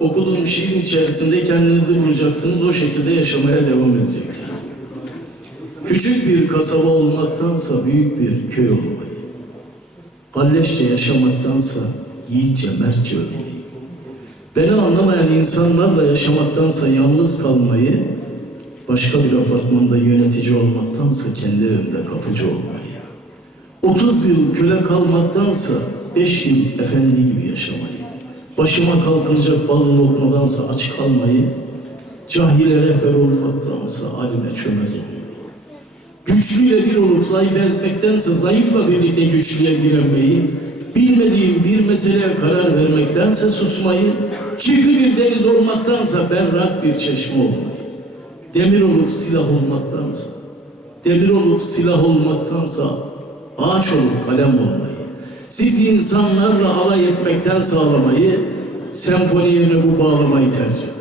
okuduğum şiirin içerisinde kendinizi bulacaksınız, o şekilde yaşamaya devam edeceksiniz. Küçük bir kasaba olmaktansa büyük bir köy olmayı, kalleşçe yaşamaktansa yiğitçe, mertçe ölmeyi, beni anlamayan insanlarla yaşamaktansa yalnız kalmayı, başka bir apartmanda yönetici olmaktansa kendi evimde kapıcı olmayı, 30 yıl köle kalmaktansa 5 yıl efendi gibi yaşamayı, başıma kalkacak bal lokmadansa aç kalmayı, cahile rehber olmaktansa alime çömez olmayı, güçlüyle bir olup zayıf ezmektense zayıfla birlikte güçlüye direnmeyi, bilmediğim bir meseleye karar vermektense susmayı, kirli bir deniz olmaktansa berrak bir çeşme olmayı, demir olup silah olmaktansa, demir olup silah olmaktansa ağaç olup kalem olmayı, siz insanlarla alay etmekten sağlamayı, senfoni yerine bu bağlamayı tercih